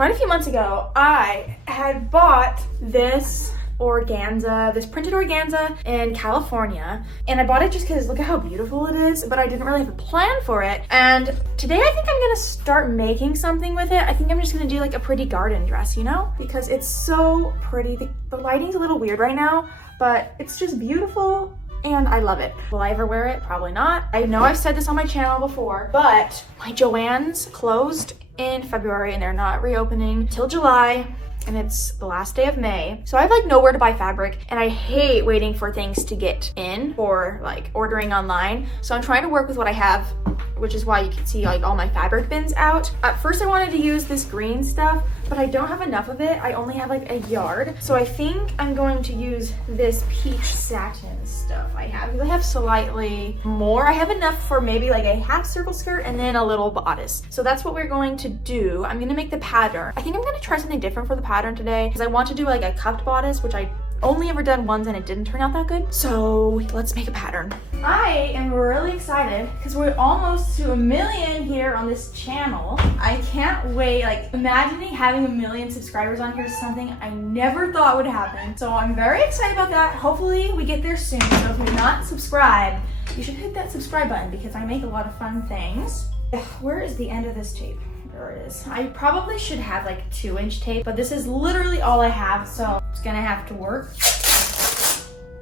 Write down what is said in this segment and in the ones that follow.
quite a few months ago, I had bought this organza, this printed organza in California, and I bought it just because look at how beautiful it is, but I didn't really have a plan for it. And today I think I'm gonna start making something with it. I think I'm just gonna do like a pretty garden dress, you know, because it's so pretty. The lighting's a little weird right now, but it's just beautiful and I love it. Will I ever wear it? Probably not. I know I've said this on my channel before, but my Joann's closed in February and they're not reopening till July. And it's the last day of May. So I have like nowhere to buy fabric and I hate waiting for things to get in or like ordering online. So I'm trying to work with what I have, which is why you can see like all my fabric bins out. At first I wanted to use this green stuff, but I don't have enough of it. I only have like a yard. So I think I'm going to use this peach satin stuff I have, because I have slightly more. I have enough for maybe like a half circle skirt and then a little bodice. So that's what we're going to do. I'm gonna make the pattern. I think I'm gonna try something different for the pattern today because I want to do like a cupped bodice, which I only ever done once and it didn't turn out that good. So let's make a pattern. I am really excited because we're almost to 1 million here on this channel. I can't wait. Like imagining having 1 million subscribers on here is something I never thought would happen. So I'm very excited about that. Hopefully we get there soon. So if you're not subscribed, you should hit that subscribe button because I make a lot of fun things. Where is the end of this tape? There it is. I probably should have like 2-inch tape, but this is literally all I have, so it's gonna have to work.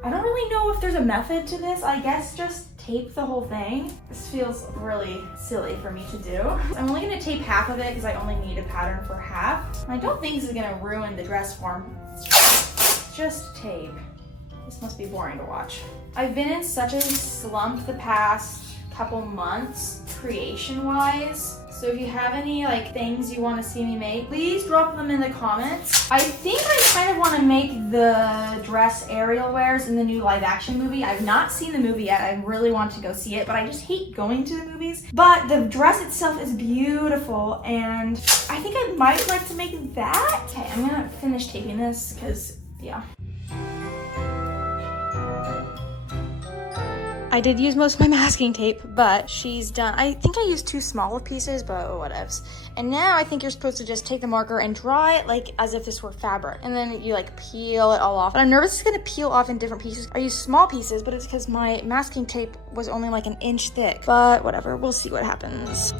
I don't really know if there's a method to this. I guess just tape the whole thing. This feels really silly for me to do. I'm only gonna tape half of it because I only need a pattern for half. I don't think this is gonna ruin the dress form. It's just tape. This must be boring to watch. I've been in such a slump the past couple months, creation-wise. So if you have any like things you want to see me make, please drop them in the comments. I think I kind of want to make the dress Ariel wears in the new live action movie. I've not seen the movie yet. I really want to go see it, but I just hate going to the movies. But the dress itself is beautiful and I think I might like to make that. Okay, I'm gonna finish taping this because yeah. I did use most of my masking tape, but she's done. I think I used too small of pieces, but whatevs. And now I think you're supposed to just take the marker and draw it like as if this were fabric. And then you like peel it all off. But I'm nervous it's gonna peel off in different pieces. I used small pieces, but it's because my masking tape was only like 1 inch thick. But whatever, we'll see what happens.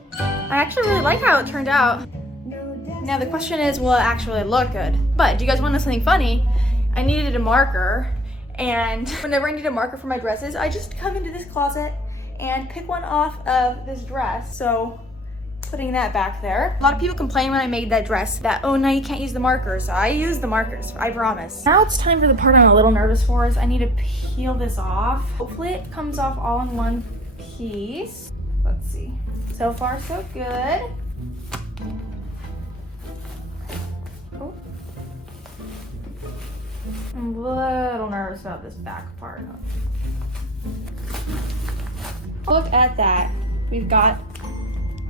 I actually really like how it turned out. Now the question is, will it actually look good? But do you guys want to know something funny? I needed a marker, and whenever I need a marker for my dresses, I just come into this closet and pick one off of this dress. So putting that back there. A lot of people complain when I made that dress that, oh no, you can't use the markers. I use the markers, I promise. Now it's time for the part I'm a little nervous for is I need to peel this off. Hopefully it comes off all in one piece. Let's see. So far so good. I'm a little nervous about this back part. Look at that. We've got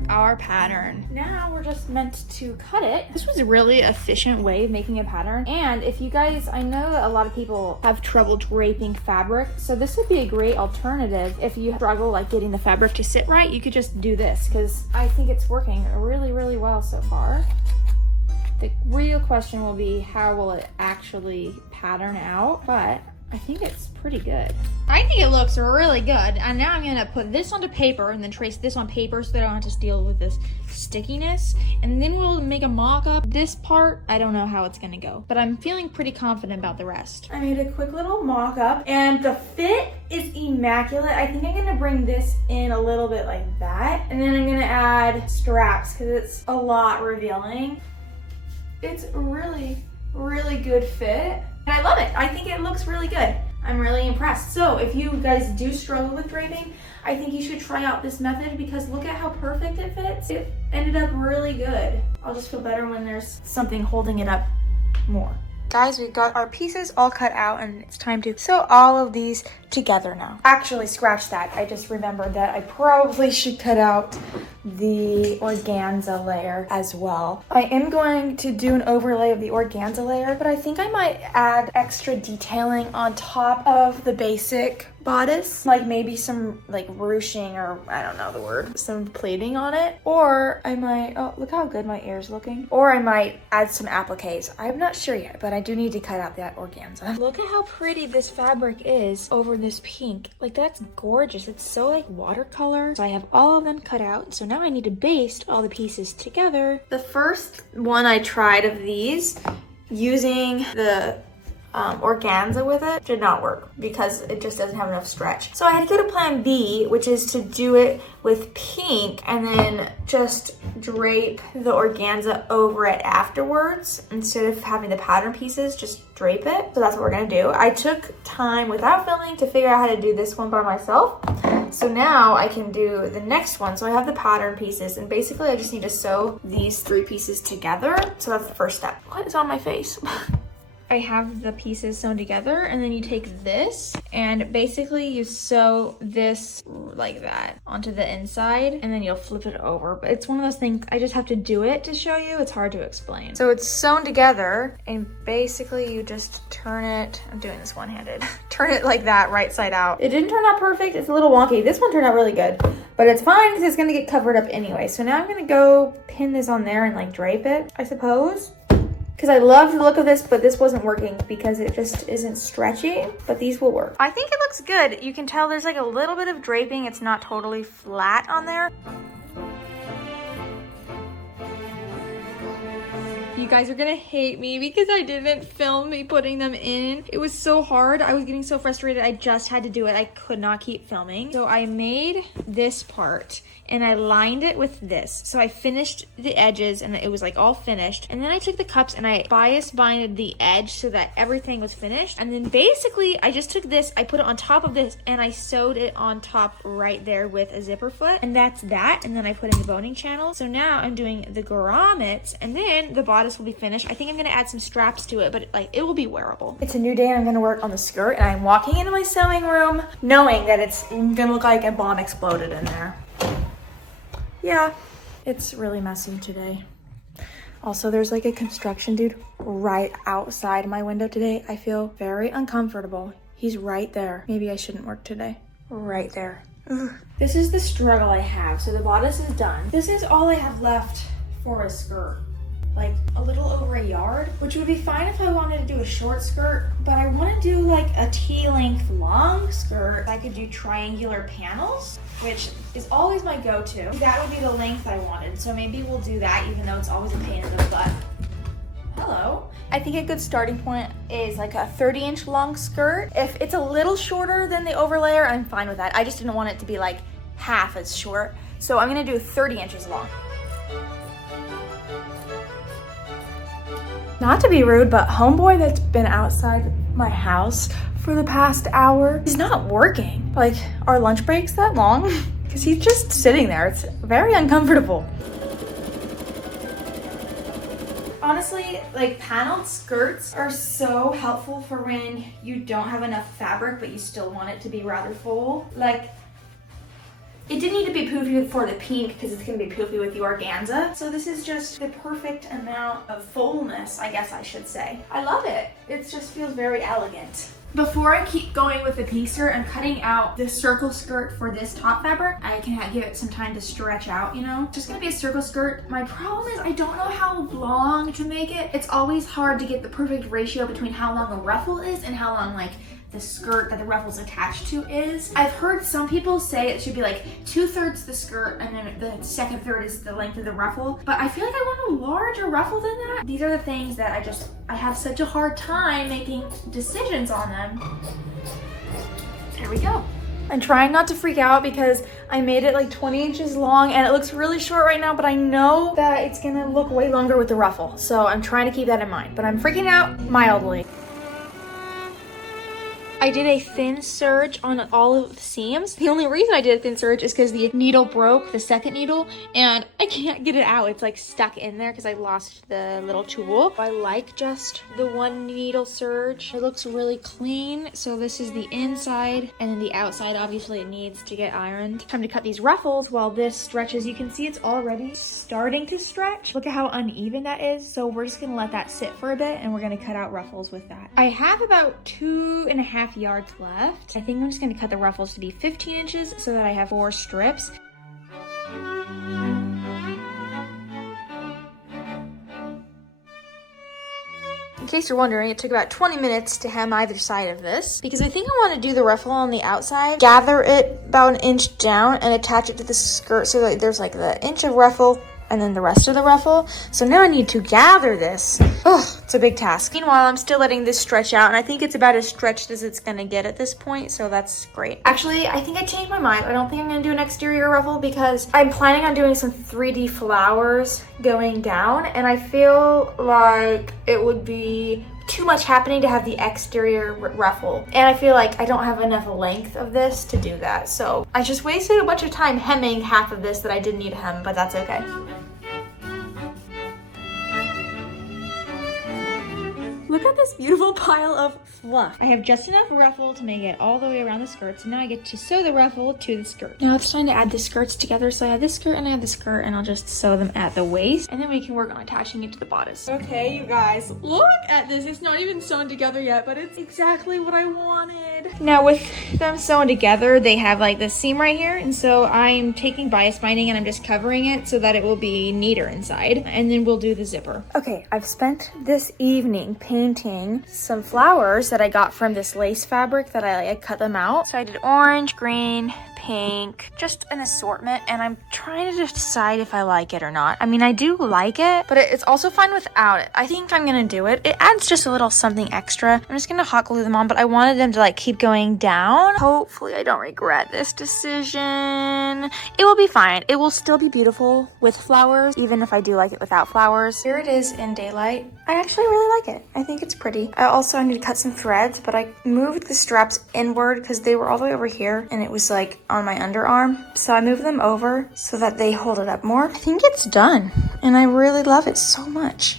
our pattern. Now we're just meant to cut it. This was a really efficient way of making a pattern. And if you guys, I know that a lot of people have trouble draping fabric, so this would be a great alternative. If you struggle like getting the fabric to sit right, you could just do this because I think it's working really, really well so far. The real question will be how will it actually pattern out, but I think it's pretty good. I think it looks really good. And now I'm gonna put this onto paper and then trace this on paper so that I don't have to deal with this stickiness. And then we'll make a mock-up. This part, I don't know how it's gonna go, but I'm feeling pretty confident about the rest. I made a quick little mock-up and the fit is immaculate. I think I'm gonna bring this in a little bit like that. And then I'm gonna add straps because it's a lot revealing. It's a really, really good fit. And I love it. I think it looks really good. I'm really impressed. So if you guys do struggle with draping, I think you should try out this method because look at how perfect it fits. It ended up really good. I'll just feel better when there's something holding it up more. Guys, we've got our pieces all cut out and it's time to sew all of these together now. Actually, scratch that. I just remembered that I probably should cut out the organza layer as well. I am going to do an overlay of the organza layer, but I think I might add extra detailing on top of the basic bodice, like maybe some like ruching, or I don't know the word, some pleating on it. Or I might, oh, look how good my ear's looking. Or I might add some appliques. I'm not sure yet, but I do need to cut out that organza. Look at how pretty this fabric is over this pink. Like, that's gorgeous. It's so like watercolor. So I have all of them cut out. So now I need to baste all the pieces together. The first one I tried of these using the organza with it did not work because it just doesn't have enough stretch. So I had to go to plan B, which is to do it with pink and then just drape the organza over it afterwards instead of having the pattern pieces, just drape it. So that's what we're gonna do. I took time without filming to figure out how to do this one by myself. So now I can do the next one. So I have the pattern pieces and basically I just need to sew these 3 pieces together. So that's the first step. What is on my face? I have the pieces sewn together, and then you take this and basically you sew this like that onto the inside, and then you'll flip it over. But it's one of those things, I just have to do it to show you. It's hard to explain. So it's sewn together, and basically you just turn it, I'm doing this one-handed, turn it like that, right side out. It didn't turn out perfect, it's a little wonky. This one turned out really good, but it's fine because it's gonna get covered up anyway. So now I'm gonna go pin this on there and like drape it, I suppose. Because I love the look of this, but this wasn't working because it just isn't stretchy, but these will work. I think it looks good. You can tell there's like a little bit of draping. It's not totally flat on there. You guys are gonna hate me because I didn't film me putting them in. It was so hard. I was getting so frustrated. I just had to do it. I could not keep filming. So I made this part and I lined it with this. So I finished the edges and it was like all finished. And then I took the cups and I bias binded the edge so that everything was finished. And then basically I just took this, I put it on top of this and I sewed it on top right there with a zipper foot. And that's that. And then I put in the boning channel. So now I'm doing the grommets and then the bodice will be finished. I think I'm gonna add some straps to it, but like it will be wearable. It's a new day and I'm gonna work on the skirt, and I'm walking into my sewing room knowing that it's gonna look like a bomb exploded in there. Yeah, it's really messy today. Also, there's like a construction dude right outside my window today. I feel very uncomfortable. He's right there. Maybe I shouldn't work today. Right there. Ugh. This is the struggle I have. So the bodice is done. This is all I have left for a skirt. Like a little over a yard, which would be fine if I wanted to do a short skirt, but I want to do like a T-length long skirt. I could do triangular panels, which is always my go-to. That would be the length I wanted, so maybe we'll do that, even though it's always a pain in the butt. Hello. I think a good starting point is like a 30-inch long skirt. If it's a little shorter than the overlayer, I'm fine with that. I just didn't want it to be like half as short, so I'm gonna do 30 inches long. Not to be rude, but homeboy that's been outside my house for the past hour is not working. Like, our lunch break's that long? Because he's just sitting there. It's very uncomfortable. Honestly, like paneled skirts are so helpful for when you don't have enough fabric, but you still want it to be rather full. Like, it didn't need to be poofy for the pink because it's going to be poofy with the organza. So this is just the perfect amount of fullness, I guess I should say. I love it. It just feels very elegant. Before I keep going with the piecer, I'm cutting out this circle skirt for this top fabric. I can give it some time to stretch out, you know? It's just gonna be a circle skirt. My problem is I don't know how long to make it. It's always hard to get the perfect ratio between how long a ruffle is and how long like the skirt that the ruffle's attached to is. I've heard some people say it should be like 2/3 the skirt and then the second third is the length of the ruffle, but I feel like I want a larger ruffle than that. These are the things that I have such a hard time making decisions on them. There we go. I'm trying not to freak out because I made it like 20 inches long and it looks really short right now, but I know that it's gonna look way longer with the ruffle. So I'm trying to keep that in mind, but I'm freaking out mildly. I did a thin serge on all of the seams. The only reason I did a thin serge is because the needle broke, the second needle, and I can't get it out. It's like stuck in there because I lost the little tool. I like just the one needle serge. It looks really clean. So this is the inside, and then the outside, obviously it needs to get ironed. Time to cut these ruffles while this stretches. You can see it's already starting to stretch. Look at how uneven that is. So we're just gonna let that sit for a bit and we're gonna cut out ruffles with that. I have about 2.5 2.5 yards left. I think I'm just gonna cut the ruffles to be 15 inches so that I have 4 strips. In case you're wondering, it took about 20 minutes to hem either side of this because I think I want to do the ruffle on the outside, gather it about an inch down and attach it to the skirt so that there's like the inch of ruffle and then the rest of the ruffle. So now I need to gather this. Oh, it's a big task. Meanwhile, I'm still letting this stretch out, and I think it's about as stretched as it's gonna get at this point, so that's great. Actually, I think I changed my mind. I don't think I'm gonna do an exterior ruffle because I'm planning on doing some 3D flowers going down, and I feel like it would be too much happening to have the exterior ruffle, and I feel like I don't have enough length of this to do that, so I just wasted a bunch of time hemming half of this that I didn't need to hem, but that's okay. Look at this beautiful pile of fluff. I have just enough ruffle to make it all the way around the skirt, so now I get to sew the ruffle to the skirt. Now it's time to add the skirts together, so I have this skirt and I have the skirt, and I'll just sew them at the waist, and then we can work on attaching it to the bodice. Okay, you guys, look at this. It's not even sewn together yet, but it's exactly what I wanted. Now with them sewn together, they have like this seam right here, and so I'm taking bias binding and I'm just covering it so that it will be neater inside, and then we'll do the zipper. Okay, I've spent this evening painting some flowers that I got from this lace fabric that I cut them out. So I did orange, green, pink, just an assortment, and I'm trying to decide if I like it or not. I mean, I do like it, but it's also fine without it. I think I'm gonna do it. It adds just a little something extra. I'm just gonna hot glue them on, but I wanted them to like keep going down. Hopefully I don't regret this decision. It will be fine. It will still be beautiful with flowers, even if I do like it without flowers. Here it is in daylight. I actually really like it. I think it's pretty. I need to cut some threads, but I moved the straps inward because they were all the way over here and it was like on my underarm. So I moved them over so that they hold it up more. I think it's done and I really love it so much.